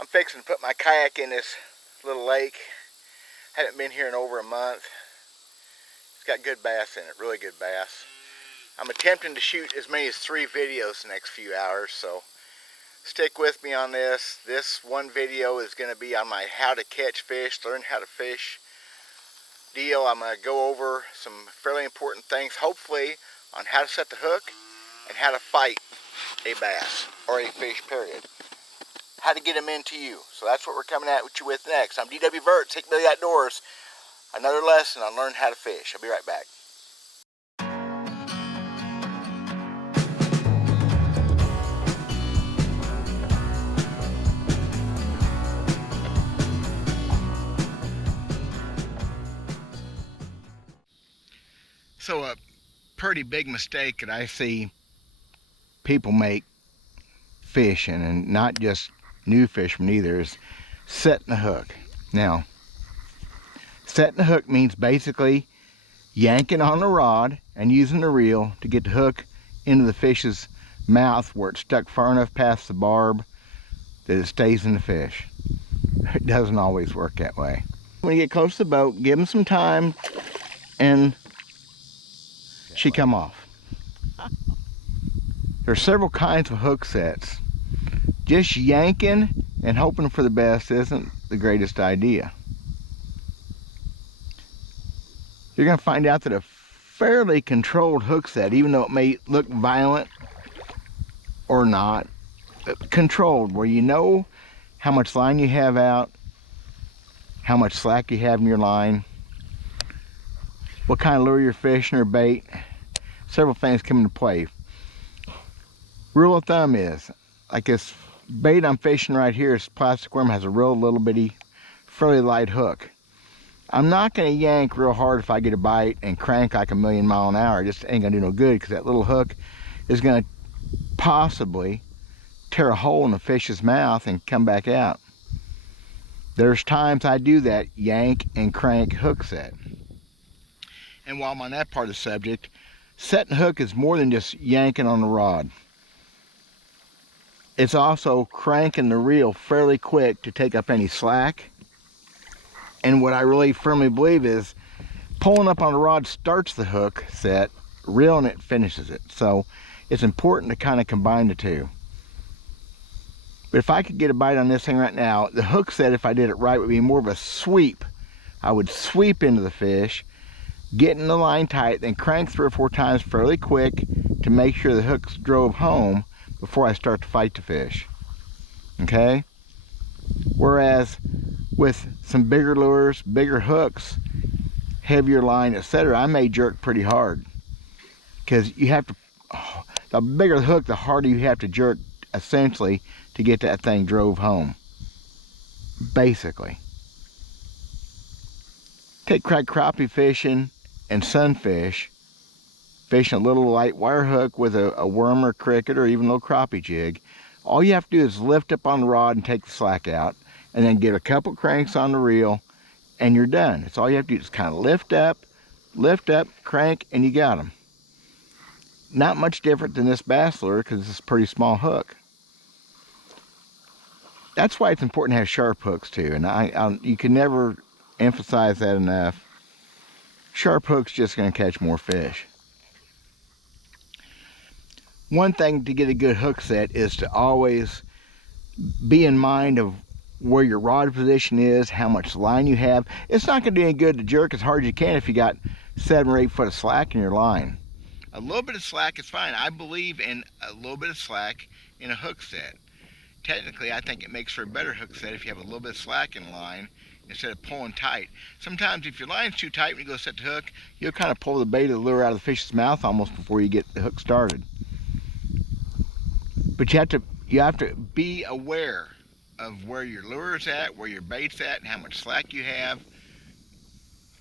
I'm fixing to put my kayak in this little lake. Haven't been here in over a month. It's got good bass in it, really good bass. I'm attempting to shoot as many as 3 videos the next few hours, so stick with me on this. This one video is going to be on my how to catch fish, learn how to fish deal. I'm going to go over some fairly important things, hopefully, on how to set the hook and how to fight a bass or a fish, period. How to get them into you. So that's what we're coming at you with next. I'm DW Verts, Hick Billy Outdoors. Another lesson on learning how to fish. I'll be right back. So a pretty big mistake that I see people make fishing, and not just new fishermen either, is setting the hook. Now, setting the hook means basically yanking on the rod and using the reel to get the hook into the fish's mouth where it's stuck far enough past the barb that it stays in the fish. It doesn't always work that way. When you get close to the boat, give them some time and she come off. There's several kinds of hook sets. Just yanking and hoping for the best isn't the greatest idea. You're going to find out that a fairly controlled hook set, even though it may look violent or not, controlled, where you know how much line you have out, how much slack you have in your line, what kind of lure you're fishing or bait. Several things come into play. Rule of thumb is, like this bait I'm fishing right here, this plastic worm, has a real little bitty, fairly light hook. I'm not going to yank real hard if I get a bite and crank like a million mile an hour. It just ain't going to do no good, because that little hook is going to possibly tear a hole in the fish's mouth and come back out. There's times I do that yank and crank hook set. And while I'm on that part of the subject, setting hook is more than just yanking on the rod. It's also cranking the reel fairly quick to take up any slack. And what I really firmly believe is pulling up on the rod starts the hook set, reeling it finishes it. So it's important to kind of combine the two. But if I could get a bite on this thing right now, the hook set, if I did it right, would be more of a sweep. I would sweep into the fish, get in the line tight, then crank 3 or 4 times fairly quick to make sure the hooks drove home before I start to fight the fish. Okay? Whereas with some bigger lures, bigger hooks, heavier line, etc., I may jerk pretty hard. Because you have to, the bigger the hook, the harder you have to jerk, essentially, to get that thing drove home. Basically. Take cracked crappie fishing and sunfish, fishing a little light wire hook with a worm or cricket or even a little crappie jig. All you have to do is lift up on the rod and take the slack out, and then get a couple cranks on the reel, and you're done. It's all you have to do is kind of lift up, crank, and you got them. Not much different than this bass lure, because it's a pretty small hook. That's why it's important to have sharp hooks too, and you can never emphasize that enough. Sharp hook's just going to catch more fish. One thing to get a good hook set is to always be in mind of where your rod position is, how much line you have. It's not going to do any good to jerk as hard as you can if you got 7 or 8 foot of slack in your line. A little bit of slack is fine. I believe in a little bit of slack in a hook set. Technically, I think it makes for a better hook set if you have a little bit of slack in the line instead of pulling tight. Sometimes if your line's too tight when you go set the hook, you'll kind of pull the bait of the lure out of the fish's mouth almost before you get the hook started. But you have to be aware of where your lure's at, where your bait's at, and how much slack you have,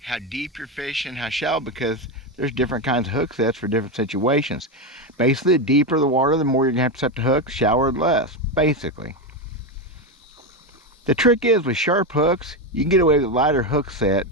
how deep you're fishing, how shallow, because there's different kinds of hook sets for different situations. Basically, the deeper the water, the more you're gonna have to set the hook, shallower the less, basically. The trick is with sharp hooks, you can get away with a lighter hook set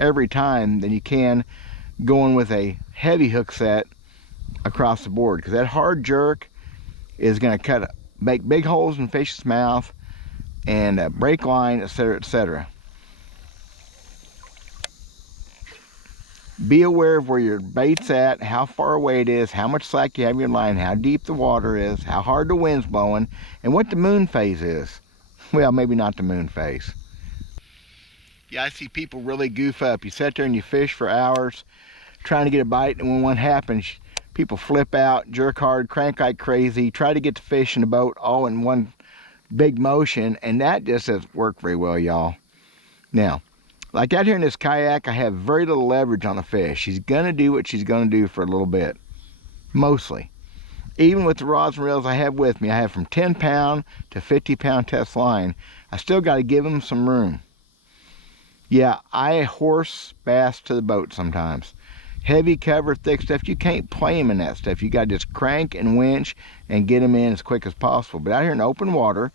every time than you can going with a heavy hook set across the board, because that hard jerk is going to make big holes in the fish's mouth, and break line, etc., etc. Be aware of where your bait's at, how far away it is, how much slack you have in your line, how deep the water is, how hard the wind's blowing, and what the moon phase is. Well, maybe not the moon phase. Yeah, I see people really goof up. You sit there and you fish for hours trying to get a bite, and when one happens, people flip out, jerk hard, crank like crazy, try to get the fish in the boat all in one big motion, and that just doesn't work very well, y'all. Now, like out here in this kayak, I have very little leverage on the fish. She's gonna do what she's gonna do for a little bit, mostly. Even with the rods and reels I have with me, I have from 10-pound to 50-pound test line. I still got to give them some room. Yeah, I horse bass to the boat sometimes. Heavy cover, thick stuff, you can't play them in that stuff. You got to just crank and winch and get them in as quick as possible. But out here in open water,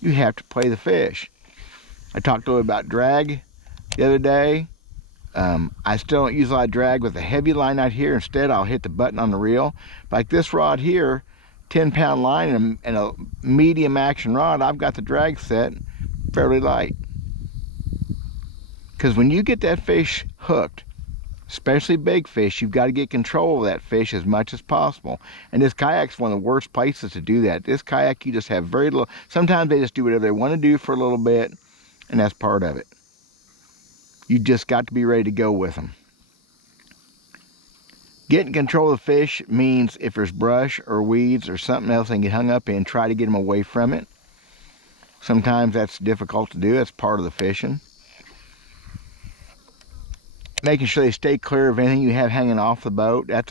you have to play the fish. I talked a little about drag the other day. I still don't use a lot of drag with a heavy line out here. Instead, I'll hit the button on the reel. Like this rod here, 10-pound line and a medium action rod, I've got the drag set fairly light. Because when you get that fish hooked, especially big fish, you've got to get control of that fish as much as possible. And this kayak's one of the worst places to do that. This kayak, you just have very little. Sometimes they just do whatever they want to do for a little bit, and that's part of it. You just got to be ready to go with them. Getting control of the fish means if there's brush or weeds or something else they can get hung up in, try to get them away from it. Sometimes that's difficult to do. That's part of the fishing. Making sure they stay clear of anything you have hanging off the boat. That's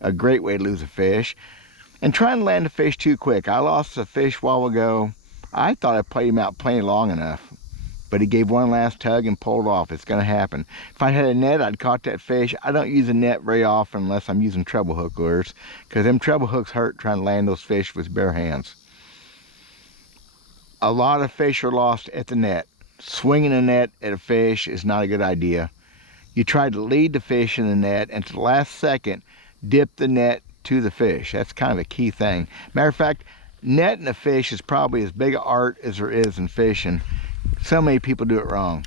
a great way to lose a fish. And trying to land a fish too quick. I lost a fish a while ago. I thought I played him out plenty long enough, but he gave one last tug and pulled off. It's going to happen. If I had a net, I'd caught that fish. I don't use a net very often unless I'm using treble hook lures, because them treble hooks hurt trying to land those fish with bare hands. A lot of fish are lost at the net. Swinging a net at a fish is not a good idea. You try to lead the fish in the net, and to the last second, dip the net to the fish. That's kind of a key thing. Matter of fact, netting a fish is probably as big an art as there is in fishing. So many people do it wrong.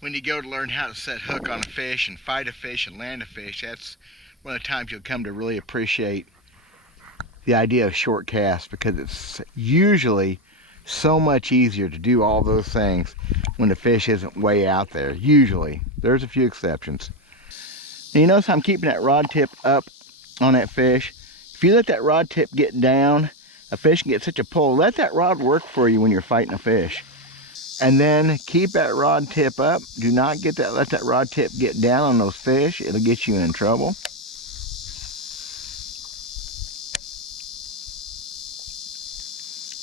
When you go to learn how to set hook on a fish and fight a fish and land a fish, that's one of the times you'll come to really appreciate the idea of short casts, because it's usually so much easier to do all those things when the fish isn't way out there. Usually. There's a few exceptions. And you notice I'm keeping that rod tip up on that fish. If you let that rod tip get down, a fish can get such a pull. Let that rod work for you when you're fighting a fish. And then keep that rod tip up. Do not let that rod tip get down on those fish. It'll get you in trouble.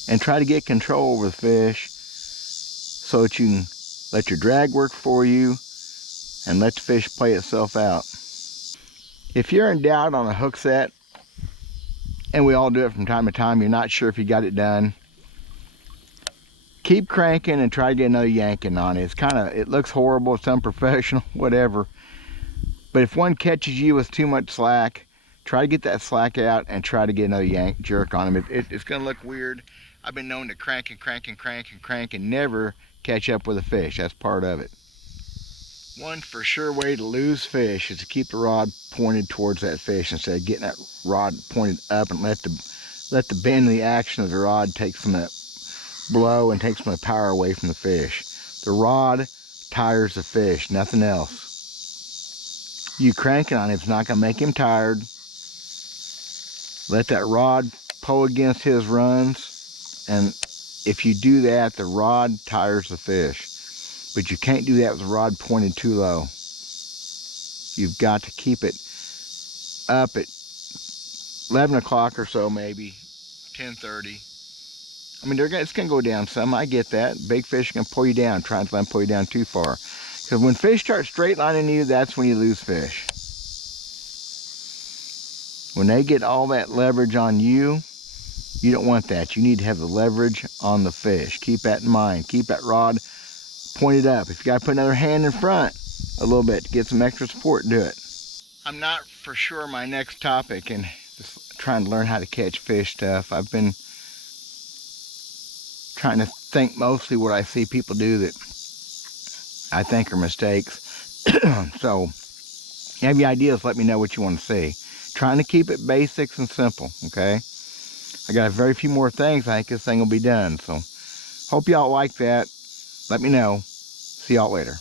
And try to get control over the fish so that you can let your drag work for you and let the fish play itself out. If you're in doubt on a hook set, and we all do it from time to time, you're not sure if you got it done, keep cranking and try to get another yanking on it. It looks horrible, it's unprofessional, whatever. But if one catches you with too much slack, try to get that slack out and try to get another jerk on them. It's going to look weird. I've been known to crank and crank and crank and crank and never catch up with a fish. That's part of it. One for sure way to lose fish is to keep the rod pointed towards that fish instead of getting that rod pointed up, and let the bend of the action of the rod take some of that blow and take some of the power away from the fish. The rod tires the fish, nothing else. You cranking on him's not going to make him tired. Let that rod pull against his runs. And if you do that, the rod tires the fish. But you can't do that with the rod pointed too low. You've got to keep it up at 11 o'clock or so, maybe 10:30. I mean, it's going to go down some. I get that. Big fish can pull you down. Try not to let them pull you down too far. Because when fish start straight lining you, that's when you lose fish. When they get all that leverage on you, you don't want that. You need to have the leverage on the fish. Keep that in mind. Keep that rod pointed up. If you got to put another hand in front a little bit to get some extra support, do it. I'm not for sure my next topic, and just trying to learn how to catch fish stuff. I've been trying to think mostly what I see people do that I think are mistakes. So, if you have any ideas, let me know what you want to see. Trying to keep it basics and simple, okay? I got very few more things. I think this thing will be done. So, hope y'all like that. Let me know. See y'all later.